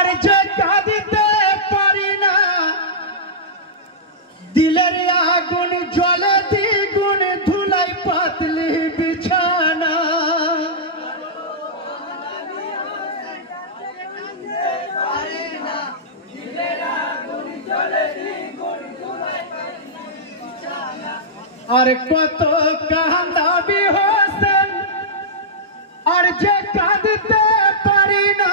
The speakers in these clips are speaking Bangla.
আর যে কাঁদিতে পারি না দিলের আগুন জ্বলে দ্বিগুণ ধুলাই পাতলি বিছানা আর কত কাঁদাবি হোসেন আর যে কাঁদতে পারি না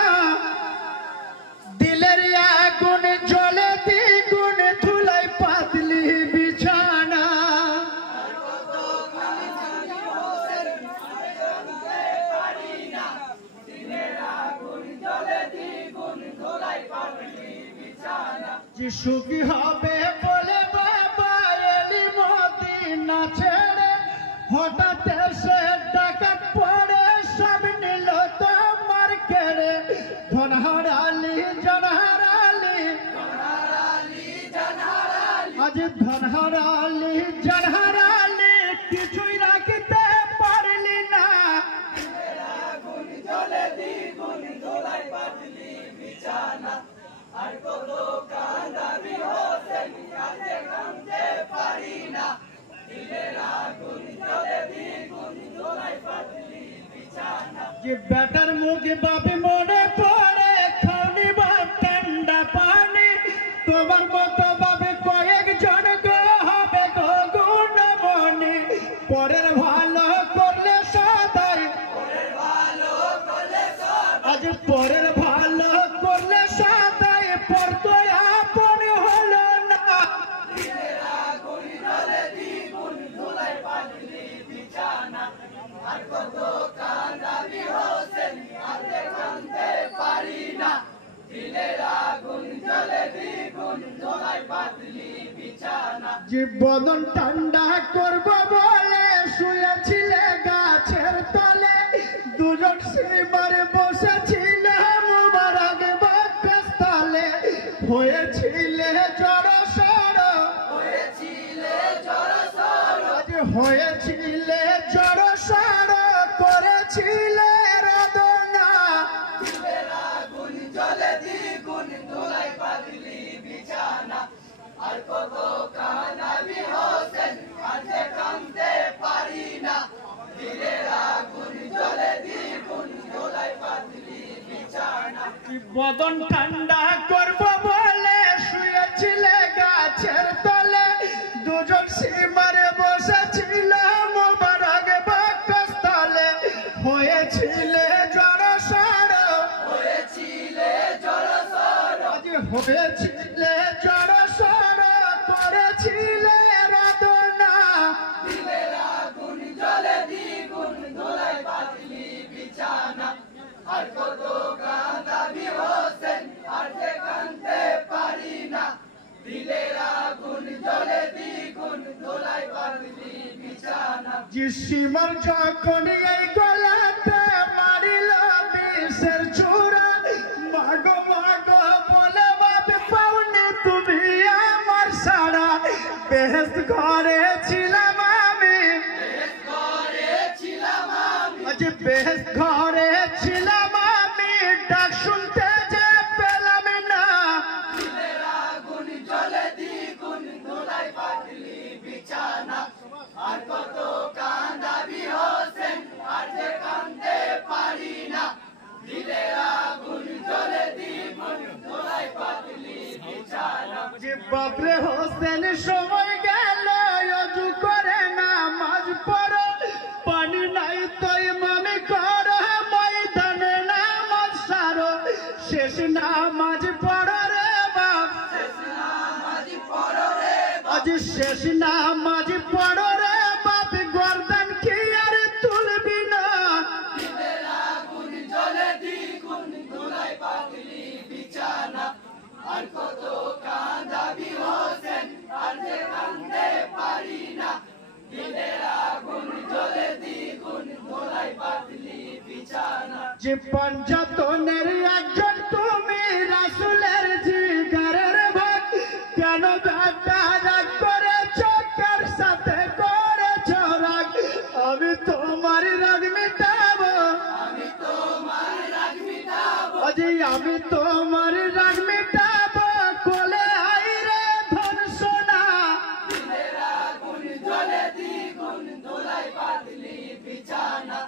দিলের আগুন জ্বলে দ্বিগুণ ধুলাই পাতলি বিছানা যে সুখী হবে বলে বাবা এলি মদিনা ছেড়ে হঠাৎ এসে ডাকাত পড়ে সব নিল তোমার কেড়ে ধন হারালি জন হারালি আজ ধন হারালি জন হারালি কিছুই রাখতে পারলি না আর কত কাঁদাবি হোসেন কাঁদতে কাঁদতে পারি না দিলের আগুন জ্বলে দ্বিগুণ ধুলাই পাতলি বিছানা যে বেটার মুখে বাপে মনে পড়ে খাওনি বাপ ঠান্ডা পানি তোমার মতো বাপে কয়েকজন গো হবে গো গুণমণি পরের ভালো করলে সদাই আজ পরের ভালো করলে সদাই পর তো আপন হলো না দিলের আগুন জ্বলে দ্বিগুণ ধুলাই পাতলি বিছানা আর কত কাঁদাবি হোসেন কাঁদতে কাঁদতে পারি না দিলের আগুন জ্বলে দ্বিগুণ ধুলাই পাতলি বিছানা যে বদন ঠান্ডা করব বলে শুয়েছিলে গাছের তলে দুজন সীমারে বসেছিল মুবারক বক্ষস্থলে হয়েছিলে জড়সড় হয়েছিলে জড়সড় করেছিলে রদনা দিলের আগুন জ্বলে দ্বিগুণ ধুলাই পাতলি বিছানা আর কত কাঁদাবি হোসেন কাঁদতে কাঁদতে পারি না দিলের আগুন জ্বলে দ্বিগুণ ধুলাই পাতলি বিছানা বদন ঠান্ডা করব বলে শুয়েছিলে গাছের তলে দুজন সীমারে বসেছিল মুবারক বক্ষস্থলে হয়েছিলে জড়সড় হয়েছিলে জড়সড় করেছিলে রদনা দিলের আগুন জ্বলে দ্বিগুণ ধুলাই পাতলি বিছানা আর কত কাঁদাবি হোসেন আর যে কাঁদতে পারি না দিলের আগুন জ্বলে দ্বিগুণ ধুলাই পাতলি বিছানা যে সীমার যখন এই গলাতে মারিল বিষের চূড়া মাগো মাগো বলে বাপে পাওনি তুমি আমার সারা বেহেশত ঘরে ছিলাম আমি আজ বেহেশত ঘরে ছিলাম আমি ডাক শুনতে যে পেলাম না দিলের আগুন জ্বলে দ্বিগুণ ধুলাই পাতলি বিছানা আর কত কাঁদাবি হোসেন আর যে কাঁদতে পারি না দিলের আগুন জ্বলে দ্বিগুণ ধুলাই পাতলি বিছানা যে বাপরে হোসেন সময় গেল অজু করে নামাজ পড়ো পানি নাই তোই মামি করো ময়দানে নামাজ সারো শেষ নামাজ পড়ো রে বাপ আজ শেষ নামাজ পড়ো রে বাপ গর্দান কি আর তুলবি না দিলের আগুন জ্বলে দ্বিগুণ ধুলাই পাতলি বিছানা আর কত কাঁদাবি হোসেন আর যে কাঁদতে পারি না দিলের আগুন জ্বলে দ্বিগুণ ধুলাই পাতলি বিছানা যে পঞ্চাতনের একজন তুমি রাসূলের জিগারের ভাগ কেন বেটা রাগ করেছ কার সাথে করেছ রাগ আমি তোমার রাগ মিটাবো আজি আমি তো তোমার রাগ মিটাবো কোলে আইরে ধন সোনা দিনের আগুন জ্বলে দ্বিগুণ ধুলাই পাতলি বিছানা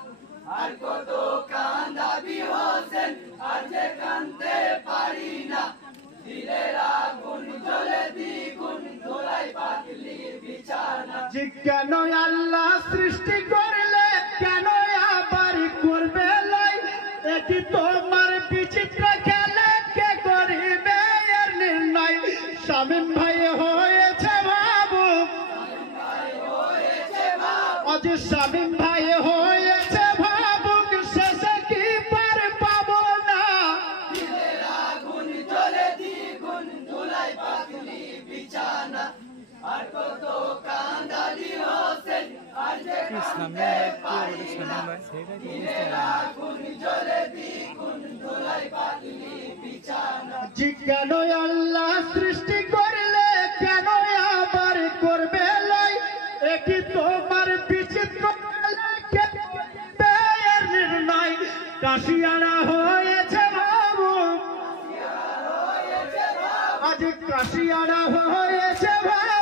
আর কত কান্দাবি হোসেন আর যে কান্দতে পারি না দিনের আগুন জ্বলে দ্বিগুণ ধুলাই পাতলি বিছানা যে কেন আল্লাহ সৃষ্টি করলে কেন আবার করবে লাই এটি তোমার বিচিত্র খেলা কে করিবে এর নির্ণয় শামীম ভাই হয়েছে বাবু আজ শামীম ভাই হয়েছে ভাবুক শেষে কি পার পাবো না দিনের আগুন জ্বলে দ্বিগুণ ধুলাই পাতলি বিছানা আর কত কান্দালি হোসেন আর যে কান্দতে পারি না দিনের আগুন জ্বলে দ্বিগুণ ধুলাই পাতলি বিছানা জি কেন আল্লাহ সৃষ্টি করলে কেন আবার করবে লাই এটি তোমার বিচিত্র নির্ণয় কাশিয়ারা হয়েছে বাবু আজ কাশিয়ারা হয়েছে ভাই